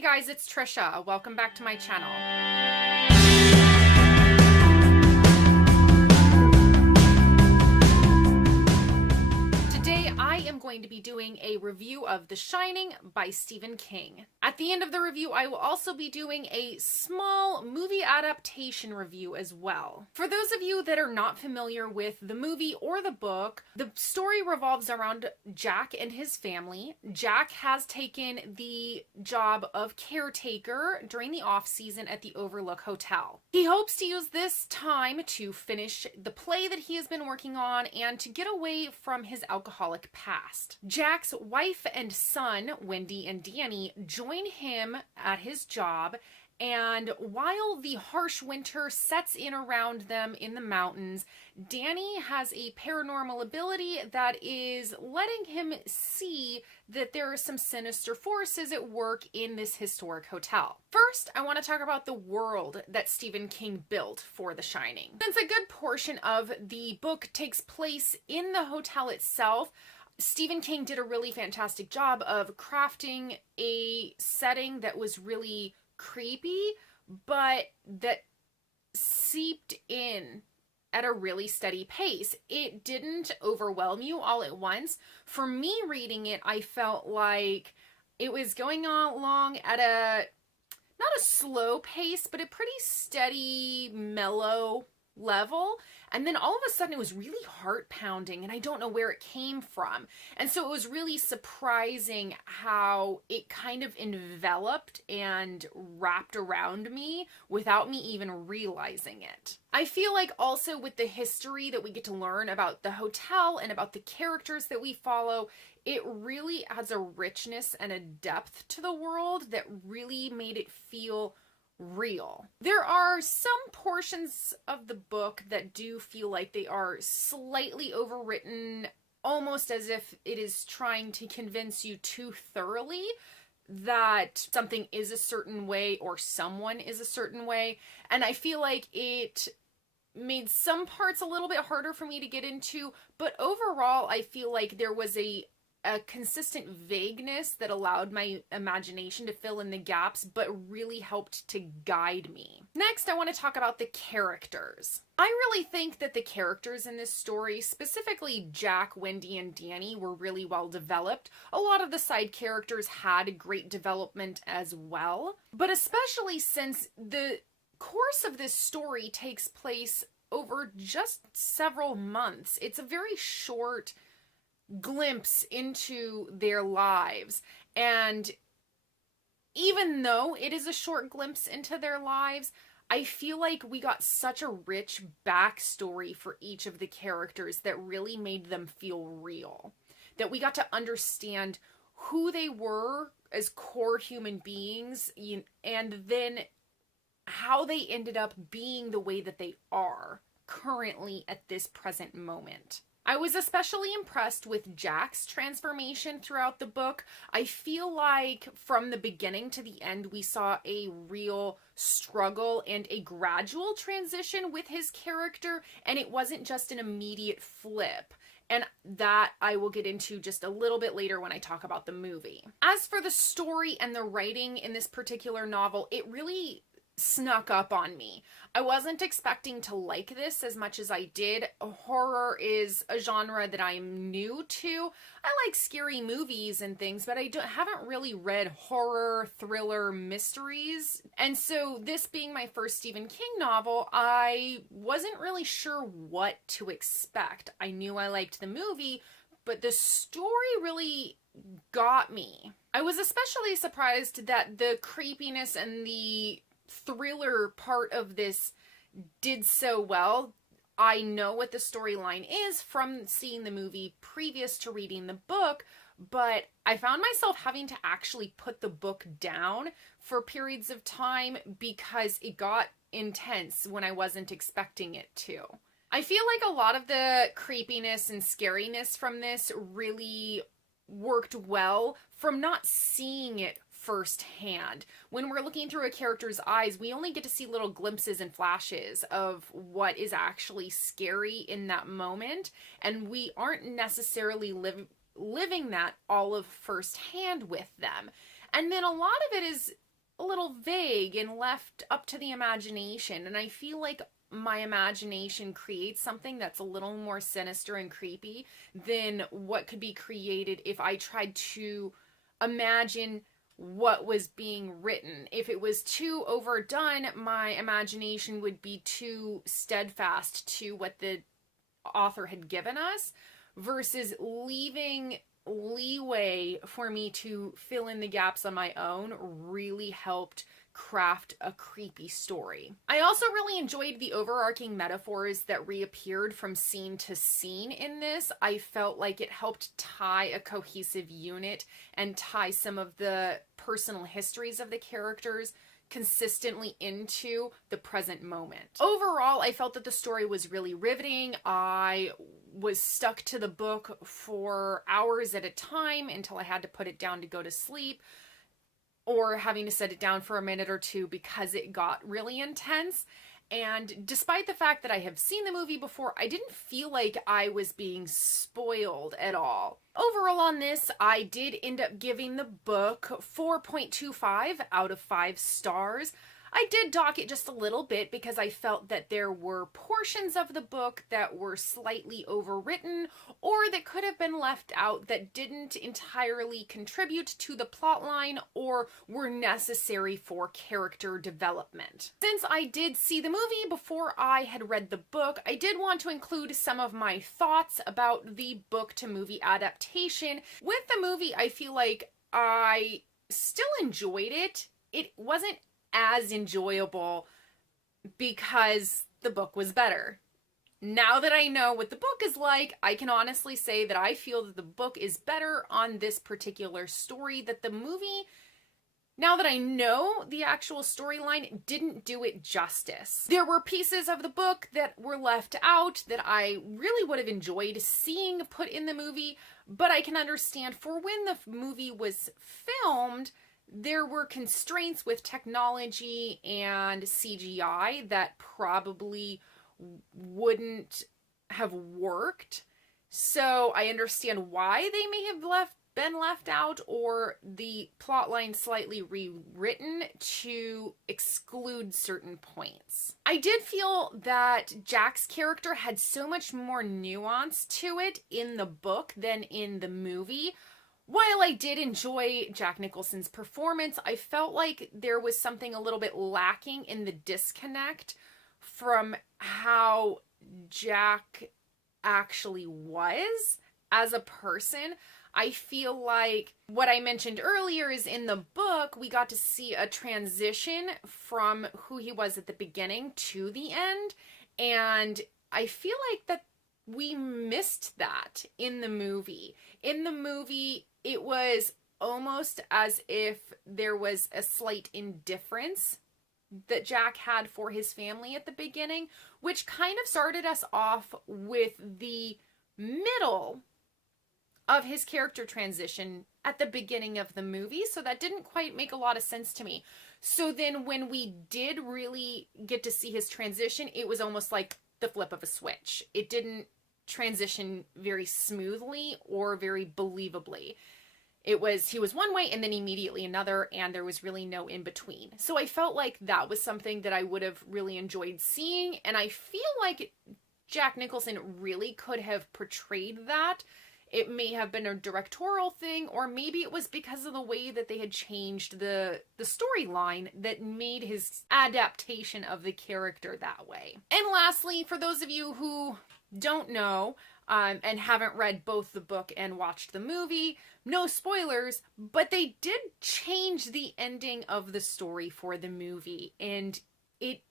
Hey guys, it's Trisha. Welcome back to my channel. Today I am going to be doing a review of The Shining by Stephen King. At the end of the review, I will also be doing a small movie adaptation review as well. For those of you that are not familiar with the movie or the book, the story revolves around Jack and his family. Jack has taken the job of caretaker during the off-season at the Overlook Hotel. He hopes to use this time to finish the play that he has been working on and to get away from his alcoholic past. Jack's wife and son, Wendy and Danny, join him at his job, and while the harsh winter sets in around them in the mountains, Danny has a paranormal ability that is letting him see that there are some sinister forces at work in this historic hotel. First, I want to talk about the world that Stephen King built for The Shining. Since a good portion of the book takes place in the hotel itself, Stephen King did a really fantastic job of crafting a setting that was really creepy, but that seeped in at a really steady pace. It didn't overwhelm you all at once. For me reading it, I felt like it was going along at not a slow pace, but a pretty steady, mellow level. And then all of a sudden it was really heart pounding and I don't know where it came from. And so it was really surprising how it kind of enveloped and wrapped around me without me even realizing it. I feel like also with the history that we get to learn about the hotel and about the characters that we follow, it really adds a richness and a depth to the world that really made it feel real. There are some portions of the book that do feel like they are slightly overwritten, almost as if it is trying to convince you too thoroughly that something is a certain way or someone is a certain way. And I feel like it made some parts a little bit harder for me to get into, but overall I feel like there was a consistent vagueness that allowed my imagination to fill in the gaps, but really helped to guide me. Next, I want to talk about the characters. I really think that the characters in this story, specifically Jack, Wendy, and Danny, were really well developed. A lot of the side characters had great development as well, but especially since the course of this story takes place over just several months. It's a very short glimpse into their lives, and even though it is a short glimpse into their lives, I feel like we got such a rich backstory for each of the characters that really made them feel real, that we got to understand who they were as core human beings, and then how they ended up being the way that they are currently at this present moment. I was especially impressed with Jack's transformation throughout the book. I feel like from the beginning to the end, we saw a real struggle and a gradual transition with his character, and it wasn't just an immediate flip. And that I will get into just a little bit later when I talk about the movie. As for the story and the writing in this particular novel, it really snuck up on me. I wasn't expecting to like this as much as I did. Horror is a genre that I'm new to. I like scary movies and things, but I haven't really read horror, thriller, mysteries. And so this being my first Stephen King novel, I wasn't really sure what to expect. I knew I liked the movie, but the story really got me. I was especially surprised that the creepiness and the thriller part of this did so well. I know what the storyline is from seeing the movie previous to reading the book, but I found myself having to actually put the book down for periods of time because it got intense when I wasn't expecting it to. I feel like a lot of the creepiness and scariness from this really worked well from not seeing it firsthand. When we're looking through a character's eyes, we only get to see little glimpses and flashes of what is actually scary in that moment, and we aren't necessarily living that all of firsthand with them. And then a lot of it is a little vague and left up to the imagination. And I feel like my imagination creates something that's a little more sinister and creepy than what could be created if I tried to imagine what was being written. If it was too overdone, my imagination would be too steadfast to what the author had given us, versus leaving leeway for me to fill in the gaps on my own really helped craft a creepy story. I also really enjoyed the overarching metaphors that reappeared from scene to scene in this. I felt like it helped tie a cohesive unit and tie some of the personal histories of the characters consistently into the present moment. Overall, I felt that the story was really riveting. I was stuck to the book for hours at a time until I had to put it down to go to sleep, or having to set it down for a minute or two because it got really intense. And despite the fact that I have seen the movie before, I didn't feel like I was being spoiled at all. Overall on this, I did end up giving the book 4.25 out of 5 stars. I did dock it just a little bit because I felt that there were portions of the book that were slightly overwritten or that could have been left out that didn't entirely contribute to the plotline or were necessary for character development. Since I did see the movie before I had read the book, I did want to include some of my thoughts about the book to movie adaptation. With the movie, I feel like I still enjoyed it. It wasn't as enjoyable because the book was better. Now that I know what the book is like, I can honestly say that I feel that the book is better on this particular story, that the movie, now that I know the actual storyline, didn't do it justice. There were pieces of the book that were left out that I really would have enjoyed seeing put in the movie, but I can understand for when the movie was filmed, there were constraints with technology and CGI that probably wouldn't have worked. So I understand why they may have been left out, or the plotline slightly rewritten to exclude certain points. I did feel that Jack's character had so much more nuance to it in the book than in the movie. While I did enjoy Jack Nicholson's performance, I felt like there was something a little bit lacking in the disconnect from how Jack actually was as a person. I feel like what I mentioned earlier is in the book, we got to see a transition from who he was at the beginning to the end. And I feel like that we missed that in the movie. In the movie, it was almost as if there was a slight indifference that Jack had for his family at the beginning, which kind of started us off with the middle of his character transition at the beginning of the movie. So that didn't quite make a lot of sense to me. So then when we did really get to see his transition, it was almost like the flip of a switch. It didn't transition very smoothly or very believably. He was one way and then immediately another, and there was really no in between. So I felt like that was something that I would have really enjoyed seeing, and I feel like Jack Nicholson really could have portrayed that. It may have been a directorial thing, or maybe it was because of the way that they had changed the storyline that made his adaptation of the character that way. And lastly, for those of you who don't know and haven't read both the book and watched the movie, no spoilers, but they did change the ending of the story for the movie, and it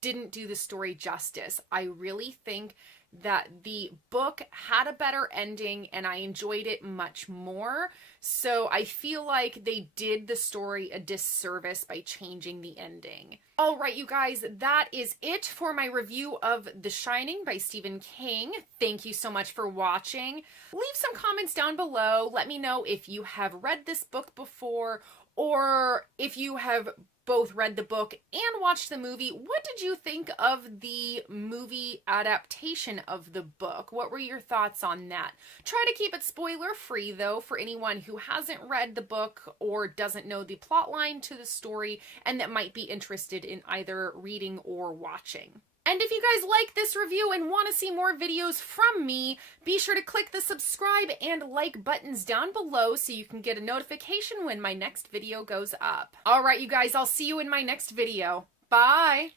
didn't do the story justice. I really think that the book had a better ending and I enjoyed it much more. So I feel like they did the story a disservice by changing the ending. All right, you guys, that is it for my review of The Shining by Stephen King. Thank you so much for watching. Leave some comments down below. Let me know if you have read this book before, Or if you have both read the book and watched the movie, what did you think of the movie adaptation of the book? What were your thoughts on that? Try to keep it spoiler free though for anyone who hasn't read the book or doesn't know the plot line to the story and that might be interested in either reading or watching. And if you guys like this review and want to see more videos from me, be sure to click the subscribe and like buttons down below so you can get a notification when my next video goes up. All right, you guys, I'll see you in my next video. Bye!